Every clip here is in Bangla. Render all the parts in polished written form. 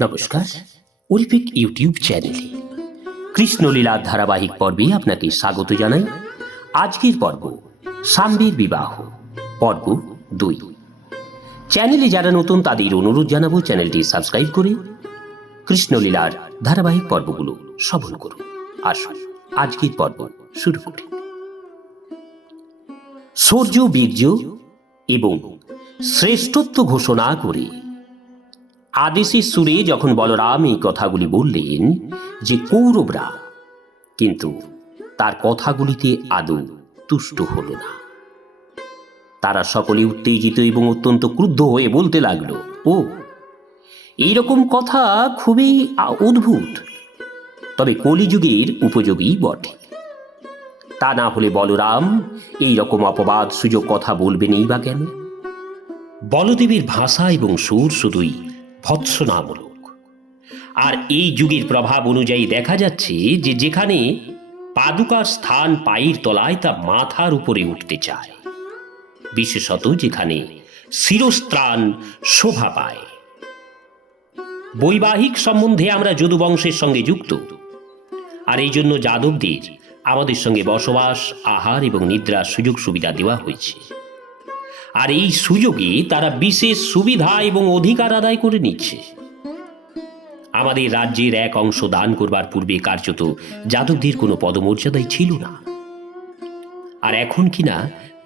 নমস্কার, অলিম্পিক ইউটিউব চ্যানেলে কৃষ্ণলীলার ধারাবাহিক পর্বে আপনাকে স্বাগত জানাই। আজকের পর্ব সাম্বের বিবাহ, পর্ব 2। চ্যানেলে যারা নতুন তাদের অনুরোধ জানাবো চ্যানেলটি সাবস্ক্রাইব করে কৃষ্ণলীলার ধারাবাহিক পর্বগুলো শ্রবণ করুন। আসুন আজকের পর্ব শুরু করি। শৌর্য, বীর্য এবং শ্রেষ্ঠত্ব ঘোষণা করে আদেশের সুরে যখন বলরাম এই কথাগুলি বললেন যে কৌরবরা কিন্তু তার কথাগুলিতে আদৌ তুষ্ট হল না। তারা সকলে উত্তেজিত এবং অত্যন্ত ক্রুদ্ধ হয়ে বলতে লাগলো, ও এইরকম কথা খুবই অদ্ভুত, তবে কলিযুগের উপযোগী বটে। তা না হলে বলরাম এই রকম অপবাদ সুযোগ কথা বলবেনই বা কেন? বলদেবের ভাষা এবং সুর শুধুই ভৎসনামূলক। আর এই যুগের প্রভাব অনুযায়ী দেখা যাচ্ছে যে যেখানে পাদুকার স্থান পায়ের তলায় তা মাথার উপরে উঠতে চায়, বিশেষত যেখানে শিরস্ত্রাণ শোভা পায়। বৈবাহিক সম্বন্ধে আমরা যদুবংশের সঙ্গে যুক্ত, আর এই জন্য যাদবদের আমাদের সঙ্গে বসবাস, আহার এবং নিদ্রার সুযোগ সুবিধা দেওয়া হয়েছে। আর এই সুযোগে তারা বিশেষ সুবিধা এবং অধিকার আদায় করে নিচ্ছে। আমাদের রাজ্যের এক অংশ দান করবার পূর্বে কার্যত যাদবদের কোনো পদমর্যাদাই ছিল না, আর এখন কিনা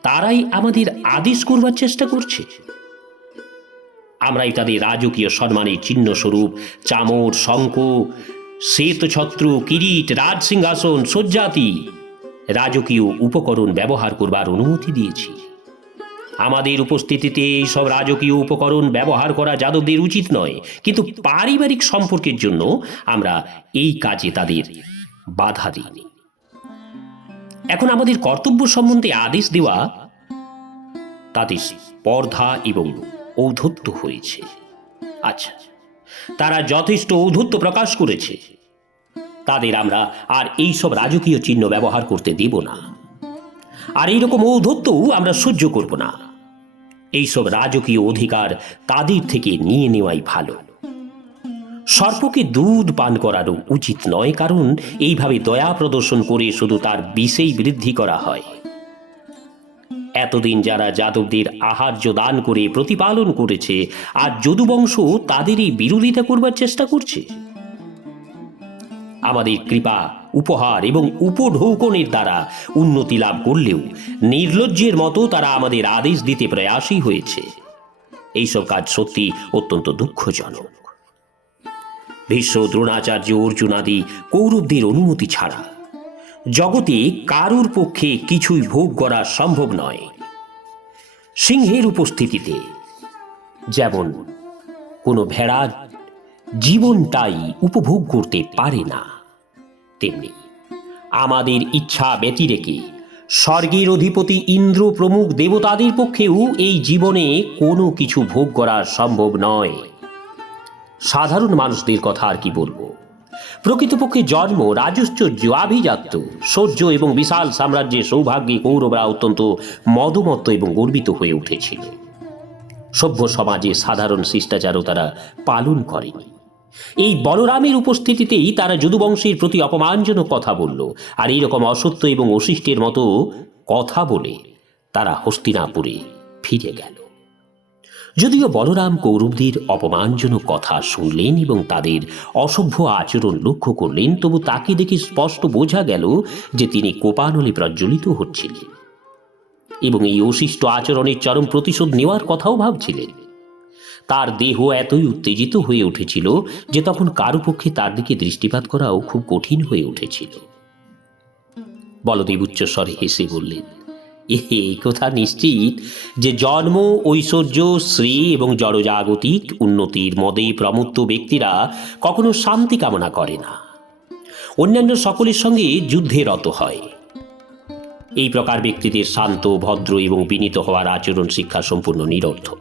তারাই আমাদের আদেশ করবার চেষ্টা করছে। আমরাই তাদের রাজকীয় সম্মানের চিহ্ন স্বরূপ চামর, শঙ্খ, শ্বেতছত্র, কিরিট, রাজসিংহাসন, শয্যাতি রাজকীয় উপকরণ ব্যবহার করবার অনুমতি দিয়েছি। আমাদের উপস্থিতিতে এইসব রাজকীয় উপকরণ ব্যবহার করা যাদবদের উচিত নয়, কিন্তু পারিবারিক সম্পর্কের জন্য আমরা এই কাজে তাদের বাধা দিইনি। এখন আমাদের কর্তব্য সম্বন্ধে আদেশ দেওয়া তাদের স্পর্ধা এবং ঔদ্ধত্য হয়েছে। আচ্ছা, তারা যথেষ্ট ঔদ্ধত্য প্রকাশ করেছে, তাদের আমরা আর এইসব রাজকীয় চিহ্ন ব্যবহার করতে দেব না। আর এইরকম ঔদ্ধত্যও আমরা সহ্য করব না। এইসব রাজকীয় অধিকার তাদের থেকে নিয়ে নেওয়াই ভালো। সর্পকে দুধ পান করারও উচিত নয়, কারণ এইভাবে দয়া প্রদর্শন করে শুধু তার বিষেই বৃদ্ধি করা হয়। এতদিন যারা যাদবদের আহার্য দান করে প্রতিপালন করেছে, আর যদুবংশ তাদেরই বিরোধিতা করবার চেষ্টা করছে। আমাদের কৃপা, উপহার এবং উপঢৌকনের দ্বারা উন্নতি লাভ করলেও নির্লজ্জের মতো তারা আমাদের আদেশ দিতে প্রয়াসী হয়েছে। এইসব কাজ সত্যি অত্যন্ত দুঃখজনক। ভীষ্ম, দ্রোণাচার্য, অর্জুন আদি কৌরবদের অনুমতি ছাড়া জগতে কারুর পক্ষে কিছুই ভোগ করা সম্ভব নয়। সিংহের উপস্থিতিতে যেমন কোনো ভেড়ার জীবনটাই উপভোগ করতে পারে না, তেমনি আমাদের ইচ্ছা ব্যতিরেকে স্বর্গের অধিপতি ইন্দ্র প্রমুখ দেবতাদের পক্ষেও এই জীবনে কোনো কিছু ভোগ করা সম্ভব নয়। সাধারণ মানুষদের কথা আর কি বলবো। প্রকৃতপক্ষে জন্ম, রাজশ্চর্য, আভিজাত্য, শৌর্য এবং বিশাল সাম্রাজ্যের সৌভাগ্যে কৌরবরা অত্যন্ত মদমত্ত এবং গর্বিত হয়ে উঠেছিল। সভ্য সমাজে সাধারণ শিষ্টাচারও তারা পালন করেনি। এই বলরামের উপস্থিতিতেই তারা যদুবংশের প্রতি অপমানজনক কথা বলল, আর এইরকম অসত্য এবং অশিষ্টের মতো কথা বলে তারা হস্তিনাপুরে ফিরে গেল। যদিও বলরাম কৌরবদের অপমানজনক কথা শুনলেন এবং তাদের অসভ্য আচরণ লক্ষ্য করলেন, তবু তাকে দেখে স্পষ্ট বোঝা গেল যে তিনি কোপানলে প্রজ্বলিত হচ্ছিলেন এবং এই অশিষ্ট আচরণের চরম প্রতিশোধ নেওয়ার কথাও ভাবছিলেন। তার দেহ এতই উত্তেজিত হয়ে উঠেছিল যে তখন কারো পক্ষে তার দিকে দৃষ্টিপাত করাও খুব কঠিন হয়ে উঠেছিল। বলদেব উচ্চস্বরে হেসে বললেন, এই কথা নিশ্চিত যে জন্ম, ঐশ্বর্য, শ্রী এবং জড়জাগতিক উন্নতির মদে প্রমত্ত ব্যক্তিরা কখনো শান্তি কামনা করে না, অন্যান্য সকলের সঙ্গে যুদ্ধে রত হয়। এই প্রকার ব্যক্তিদের শান্ত, ভদ্র এবং বিনীত হওয়ার আচরণ শিক্ষা সম্পূর্ণ নিরর্থক।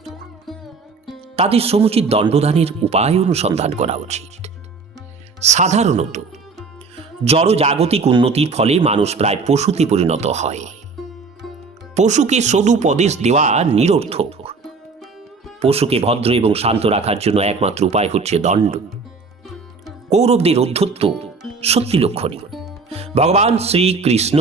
তাদের সমুচিত দণ্ডদানের উপায় অনুসন্ধান করা উচিত। সাধারণত জড়জাগতিক উন্নতির ফলে মানুষ প্রায় পশুতে পরিণত হয়। পশুকে সদুপদেশ দেওয়া নিরর্থক। পশুকে ভদ্র এবং শান্ত রাখার জন্য একমাত্র উপায় হচ্ছে দণ্ড। কৌরবদের অধ্যত্ব সত্যি লক্ষণীয়। ভগবান শ্রীকৃষ্ণ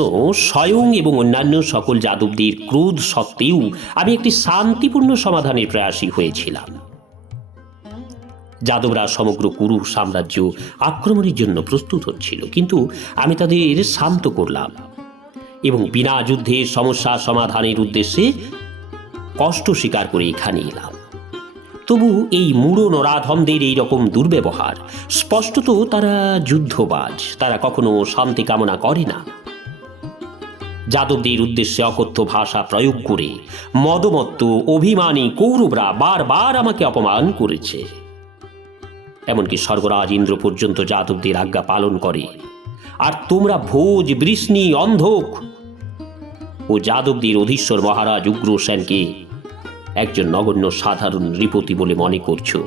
স্বয়ং এবং অন্যান্য সকল যাদবদের ক্রোধ সত্ত্বেও আমি একটি শান্তিপূর্ণ সমাধানের প্রয়াসী হয়েছিলাম। যাদবরা সমগ্র কুরু সাম্রাজ্য আক্রমণের জন্য প্রস্তুত হচ্ছিল, কিন্তু আমি তাদের শান্ত করলাম এবং বিনা যুদ্ধের সমস্যা সমাধানের উদ্দেশ্যে কষ্ট স্বীকার করে এখানে এলাম। তবু এই মূঢ় নরাধমদের এই রকম দুর্ব্যবহার, স্পষ্টত তারা যুদ্ধবাজ, তারা কখনো শান্তি কামনা করে না। যাদবদের উদ্দেশ্যে অকথ্য ভাষা প্রয়োগ করে মদমত্ত অভিমানী কৌরবরা বারবার আমাকে অপমান করেছে। এমনকি স্বর্গরাজ ইন্দ্র পর্যন্ত যাদবদের আজ্ঞা পালন করে, আর তোমরা ভোজ, বৃষ্ণি, অন্ধক ও যাদবদের অধীশ্বর মহারাজ উগ্রসেনকে একজন নগণ্য সাধারণ নৃপতি বলে মনে করছো।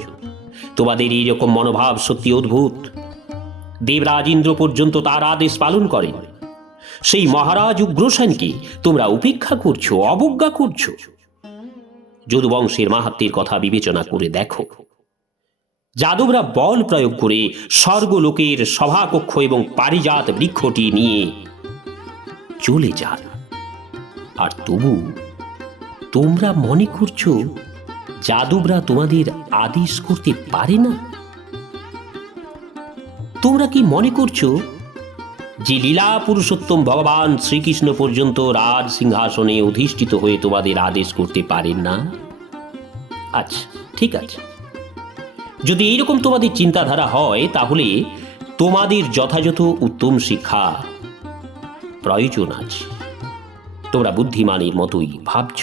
তোমাদের এইরকম মনোভাব সত্যি অদ্ভুত। দেবরাজ ইন্দ্র পর্যন্ত তার আদেশ পালন করেন, সেই মহারাজ উগ্রসেনকে তোমরা উপেক্ষা করছো, অবজ্ঞা করছো। যদুবংশের মাহাত্ম্যের কথা বিবেচনা করে দেখো। যাদবরা বল প্রয়োগ করে স্বর্গলোকের সভাকক্ষ এবং পারিজাত বৃক্ষটি নিয়ে চলে যান, আর তবু তোমরা মনে করছো যাদবরা তোমাদের আদেশ করতে পারে না? তোমরা কি মনে করছো যে লীলা পুরুষোত্তম ভগবান শ্রীকৃষ্ণ পর্যন্ত রাজ সিংহাসনে অধিষ্ঠিত হয়ে তোমাদের আদেশ করতে পারেন না? আচ্ছা, ঠিক আছে, যদি এইরকম তোমাদের চিন্তাধারা হয়, তাহলে তোমাদের যথাযথ উত্তম শিক্ষা প্রয়োজন আছে। তোমরা বুদ্ধিমানের মতোই ভাবছ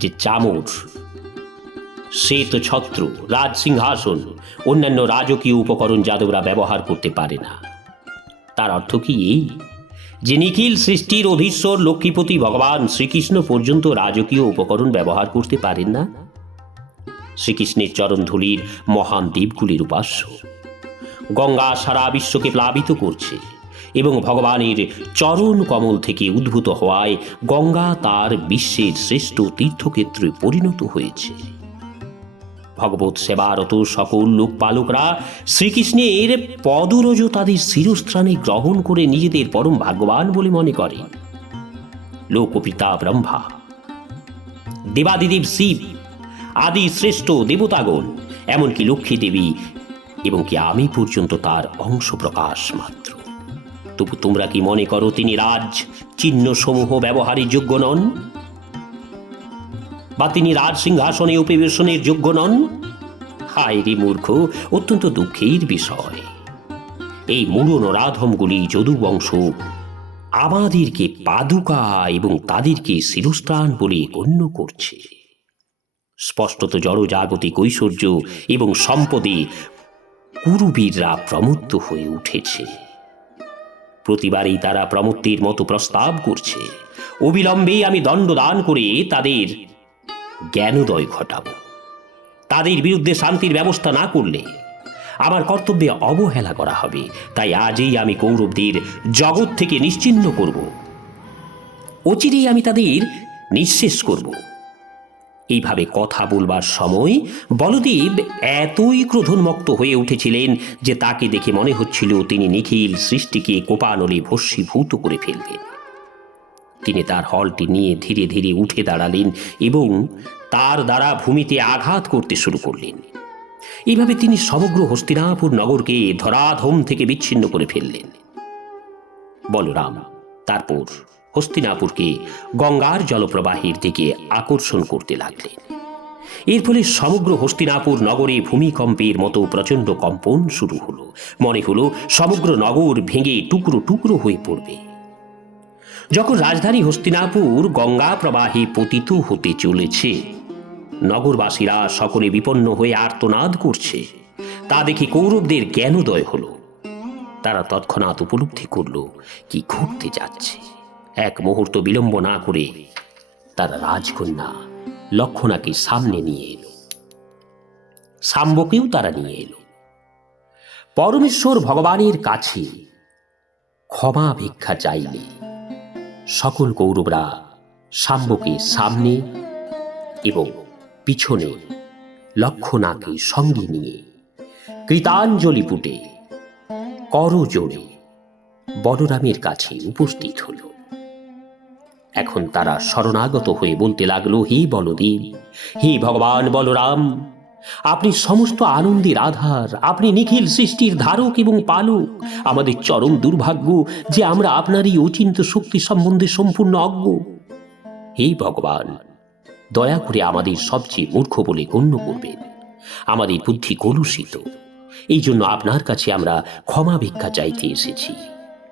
যে চামর, শ্বেত ছত্র, রাজ সিংহাসন, অন্যান্য রাজকীয় উপকরণ যাদবরা ব্যবহার করতে পারে না। তার অর্থ কি এই যে নিখিল সৃষ্টির অধীশ্বর লক্ষ্মীপতি ভগবান শ্রীকৃষ্ণ পর্যন্ত রাজকীয় উপকরণ ব্যবহার করতে পারেন না? শ্রীকৃষ্ণের চরণধূলির মহান দ্বীপগুলির উপাস্য। গঙ্গা সারা বিশ্বকে প্লাবিত করছে এবং ভগবানের চরণ কমল থেকে উদ্ভূত হওয়ায় গঙ্গা তার বিশ্বের শ্রেষ্ঠ তীর্থক্ষেত্রে পরিণত হয়েছে। ভগবত সেবারত সকল লোকপালকরা শ্রীকৃষ্ণের পদরজ তাদের শিরস্থানে গ্রহণ করে নিজেদের পরম ভাগ্যবান বলে মনে করে। লোকপিতা ব্রহ্মা, দেবাদিদেব শিব, আদি শ্রেষ্ঠ দেবতাগণ, এমনকি লক্ষ্মী দেবী এবং কি আমি পর্যন্ত তার অংশ প্রকাশ মাত্র। তবু তোমরা কি মনে করো তিনি রাজ চিহ্ন সমূহ ব্যবহারের যোগ্য নন, বা তিনি রাজ সিংহাসনে উপবেশনের যোগ্য নন? হায় রে মূর্খ, অত্যন্ত দুঃখের বিষয়। এই মূঢ় নরাধমগুলি যদুবংশ আমাদেরকে পাদুকা এবং তাদেরকে শিরস্ত্রাণ বলে গণ্য করছে। স্পষ্টত জড়জাগতিক ঐশ্বর্য এবং সম্পদে কুরুবীররা প্রমত্ত হয়ে উঠেছে। প্রতিবারই তারা প্রমত্তের মতো প্রস্তাব করছে। অবিলম্বে আমি দণ্ডদান করে তাদের জ্ঞানোদয় ঘটাব। তাদের বিরুদ্ধে শান্তির ব্যবস্থা না করলে আমার কর্তব্যে অবহেলা করা হবে। তাই আজই আমি কৌরবদের জগৎ থেকে নিশ্চিহ্ন করব। অচিরেই আমি তাদের নিঃশেষ করব। এইভাবে কথা বলবার সময় বলদেব এতই ক্রোধোন্মত্ত হয়ে উঠেছিলেন যে তাকে দেখে মনে হচ্ছিল তিনি নিখিল সৃষ্টিকে কোপানলে ভস্মীভূত করে ফেলবেন। তিনি তার হলটি নিয়ে ধীরে ধীরে উঠে দাঁড়ালেন এবং তার দ্বারা ভূমিতে আঘাত করতে শুরু করলেন। এইভাবে তিনি সমগ্র হস্তিনাপুর নগরকে ধরাধম থেকে বিচ্ছিন্ন করে ফেললেন। বলরাম তারপর হস্তিনাপুরকে গঙ্গার জলপ্রবাহের দিকে আকর্ষণ করতে লাগলেন। এর ফলে সমগ্র হস্তিনাপুর নগরে ভূমিকম্পের মতো প্রচণ্ড কম্পন শুরু হলো। মনে হলো সমগ্র নগর ভেঙে টুকরো টুকরো হয়ে পড়বে। যখন রাজধানী হস্তিনাপুর গঙ্গা প্রবাহে পতিত হতে চলেছে, নগরবাসীরা সকলে বিপন্ন হয়ে আর্তনাদ করছে, তা দেখে কৌরবদের জ্ঞানোদয় হল। তারা তৎক্ষণাৎ উপলব্ধি করল কি ঘটতে যাচ্ছে। এক মুহূর্ত বিলম্ব না করে তারা রাজকন্যা লক্ষণাকে সামনে নিয়ে এলো। শাম্বকেও তারা নিয়ে এলো। পরমেশ্বর ভগবানের কাছে ক্ষমা ভিক্ষা চাইলে সকল কৌরবরা শাম্বকে সামনে এবং পিছনে লক্ষণাকে সঙ্গে নিয়ে কৃতাঞ্জলি পুটে করজোড়ে বলরামের কাছে উপস্থিত হল। এখন তারা শরণাগত হয়ে বলতে লাগলো, হে বলদেব, হে ভগবান বলরাম, আপনি সমস্ত আনন্দের আধার, আপনি নিখিল সৃষ্টির ধারক এবং পালক। আমাদের চরম দুর্ভাগ্য যে আমরা আপনার এই অচিন্ত শক্তি সম্বন্ধে সম্পূর্ণ অজ্ঞ। হে ভগবান, দয়া করে আমাদের সবচেয়ে মূর্খ বলে গণ্য করবেন। আমাদের বুদ্ধি কলুষিত, এই জন্য আপনার কাছে আমরা ক্ষমা ভিক্ষা চাইতে এসেছি।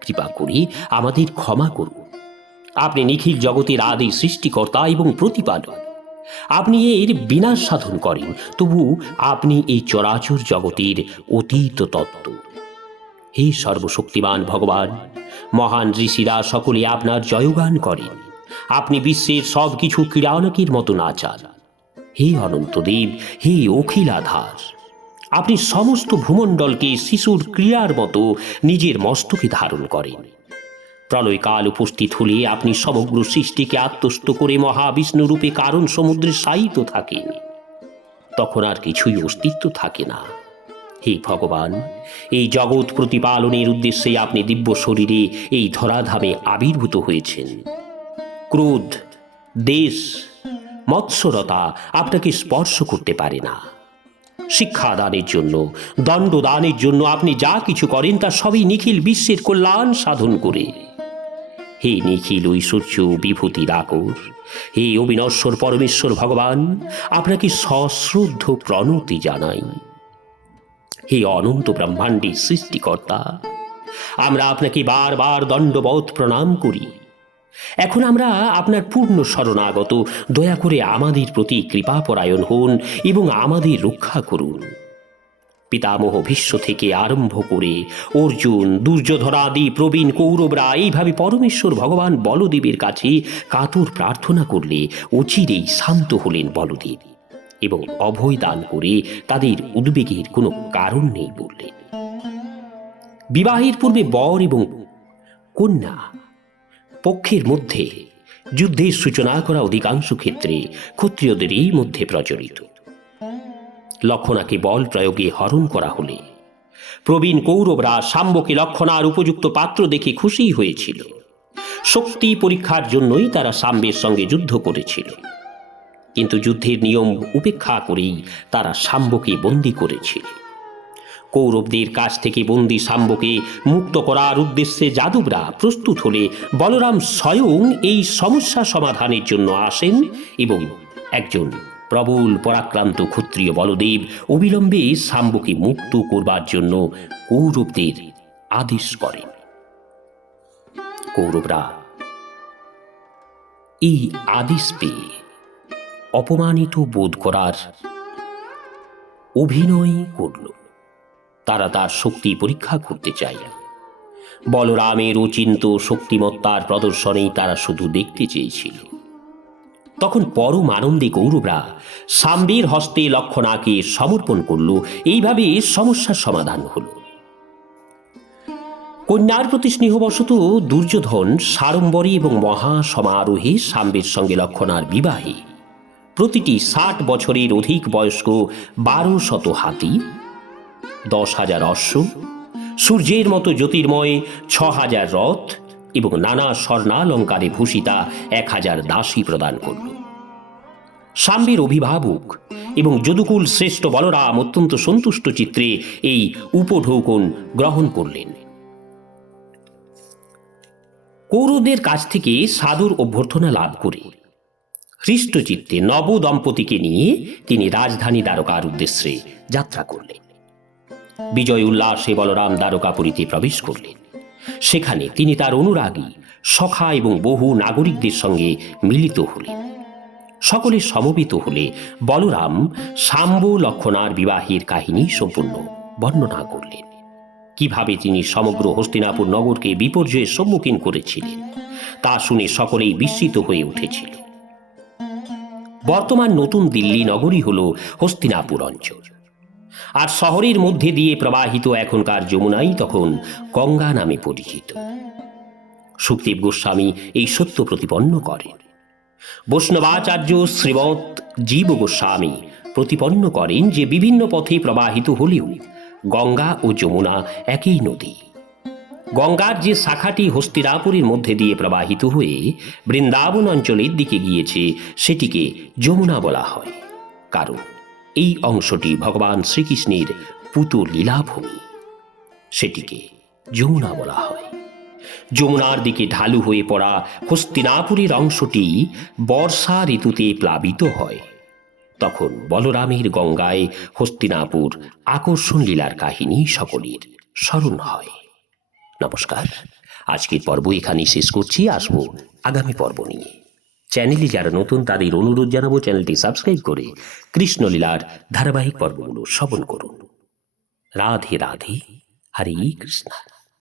কৃপা করে আমাদের ক্ষমা করুন। আপনি নিখিল জগতের আদি সৃষ্টিকর্তা এবং প্রতিপালক। আপনি এর বিনাশ সাধন করেন, তবু আপনি এই চরাচর জগতের অতীত তত্ত্ব। হে সর্বশক্তিমান ভগবান, মহান ঋষিরা সকলে আপনার জয়গান করেন। আপনি বিশ্বের সব কিছু ক্রীড়ানকের মতো নাচান। হে অনন্তদেব, হে অখিলাধার, আপনি সমস্ত ভূমণ্ডলকে শিশুর ক্রিয়ার মতো নিজের মস্তকে ধারণ করেন। প্রলয়কাল উপস্থিত হলে আপনি সমগ্র সৃষ্টিকে আত্মস্থ করে মহাবিষ্ণু রূপে কারণ সমুদ্রে শায়িত থাকেন। তখন আর কিছুই অস্তিত্ব থাকে না। হে ভগবান, এই জগৎ প্রতিপালনের উদ্দেশ্যে আপনি দিব্য শরীরে এই ধরাধামে আবির্ভূত হয়েছেন। ক্রোধ, দেশ, মৎসরতা আপনাকে স্পর্শ করতে পারে না। শিক্ষাদানের জন্য, দণ্ডদানের জন্য আপনি যা কিছু করেন তা সবই নিখিল বিশ্বের কল্যাণ সাধন করে। হে নিখিল ঐশ্বর্য বিভূতির আকর, হে অবিনশ্বর পরমেশ্বর ভগবান, আপনাকে সশ্রদ্ধ প্রণতি জানাই। হে অনন্ত ব্রহ্মাণ্ডের সৃষ্টিকর্তা, আমরা আপনাকে বারবার দণ্ডবৎ প্রণাম করি। এখন আমরা আপনার পূর্ণ শরণাগত। দয়া করে আমাদের প্রতি কৃপাপরায়ণ হন এবং আমাদের রক্ষা করুন। পিতামহ ভীষ্ম থেকে আরম্ভ করে অর্জুন, দুর্যোধনাদি প্রবীণ কৌরবরা এইভাবে পরমেশ্বর ভগবান বলদেবের কাছে কাতর প্রার্থনা করলে অচিরেই শান্ত হলেন বলদেব এবং অভয় দান করে তাদের উদ্বেগের কোনো কারণ নেই বললেন। বিবাহের পূর্বে বর এবং কন্যা পক্ষের মধ্যে যুদ্ধের সূচনা করা অধিকাংশ ক্ষেত্রে ক্ষত্রিয়দেরই মধ্যে প্রচলিত। লক্ষণাকে বল প্রয়োগে হরণ করা হলে প্রবীণ কৌরবরা শাম্বকে লক্ষণার উপযুক্ত পাত্র দেখে খুশি হয়েছিল। শক্তি পরীক্ষার জন্যই তারা শাম্বের সঙ্গে যুদ্ধ করেছিল, কিন্তু যুদ্ধের নিয়ম উপেক্ষা করেই তারা শাম্বকে বন্দী করেছিল। কৌরবদের কাছ থেকে বন্দী শাম্বকে মুক্ত করার উদ্দেশ্যে যাদবরা প্রস্তুত হলে বলরাম স্বয়ং এই সমস্যা সমাধানের জন্য আসেন এবং একজন প্রবল পরাক্রান্ত ক্ষত্রিয় বলদেব অবিলম্বে শাম্বকে মুক্ত করবার জন্য কৌরবদের আদেশ করেন। কৌরবরা এই আদেশ পেয়ে অপমানিত বোধ করার অভিনয় করল। তারা তার শক্তি পরীক্ষা করতে চাইল। বলরামের অচিন্ত শক্তিমত্তার প্রদর্শনেই তারা শুধু দেখতে চেয়েছিল। তখন পরম আনন্দে কৌরবরা শাম্বের হস্তে লক্ষণাকে সমর্পণ করল। এইভাবে সমস্যার সমাধান হল। কন্যার প্রতি স্নেহবশত দুর্যোধন সাড়ম্বরে এবং মহা সমারোহে শাম্বের সঙ্গে লক্ষণার বিবাহে প্রতিটি 60 বছরের অধিক বয়স্ক 1200 হাতি, 10,000 অশ্ব, সূর্যের মতো জ্যোতির্ময় 6,000 রথ এবং নানা স্বর্ণালঙ্কারে ভূষিতা 1,000 দাসী প্রদান করল। শাম্বের অভিভাবক এবং যদুকুল শ্রেষ্ঠ বলরাম অত্যন্ত সন্তুষ্ট চিত্রে এই উপঢৌকন গ্রহণ করলেন। কৌরবদের কাছ থেকে সাদর অভ্যর্থনা লাভ করে হৃষ্টচিত্তে নব দম্পতিকে নিয়ে তিনি রাজধানী দ্বারকার উদ্দেশ্যে যাত্রা করলেন। বিজয় উল্লাসে বলরাম দ্বারকাপুরীতে প্রবেশ করলেন। সেখানে তিনি তার অনুরাগী সখা এবং বহু নাগরিকদের সঙ্গে মিলিত হলেন। সকলে সমবেত হলে বলরাম শাম্ব লক্ষণার বিবাহের কাহিনী সম্পূর্ণ বর্ণনা করলেন। কিভাবে তিনি সমগ্র হস্তিনাপুর নগরকে বিপর্যয়ের সম্মুখীন করেছিলেন তা শুনে সকলেই বিস্মিত হয়ে উঠেছিল। বর্তমান নতুন দিল্লি নগরী হল হস্তিনাপুর অঞ্চল, আর শহরের মধ্যে দিয়ে প্রবাহিত এখনকার যমুনাই তখন গঙ্গা নামে পরিচিত। সুখদেব গোস্বামী এই সত্য প্রতিপন্ন করেন। বৈষ্ণবাচার্য শ্রীমৎ জীব গোস্বামী প্রতিপন্ন করেন যে বিভিন্ন পথে প্রবাহিত হলেও গঙ্গা ও যমুনা একই নদী। গঙ্গার যে শাখাটি হস্তিনাপুরের মধ্যে দিয়ে প্রবাহিত হয়ে বৃন্দাবন অঞ্চলের দিকে গিয়েছে সেটিকে যমুনা বলা হয়, কারণ এই অংশটি ভগবান শ্রীকৃষ্ণের পুত লীলাভূমি। সেটিকে যমুনা বলা হয়। যমুনার দিকে ঢালু হয়ে পড়া হস্তিনাপুরের অংশটি বর্ষা ঋতুতে প্লাবিত হয়। তখন বলরামের গঙ্গায় হস্তিনাপুর আকর্ষণ লীলার কাহিনী সকলের স্মরণ হয়। নমস্কার, আজকের পর্ব এখানেই শেষ করছি। আসবো আগামী পর্ব নিয়ে। চ্যানেলে যারা নতুন তাদের অনুরোধ জানাবো চ্যানেলটি সাবস্ক্রাইব করে কৃষ্ণলীলার ধারাবাহিক পর্বগুলো শ্রবণ করুন। রাধে রাধে, হরে কৃষ্ণ।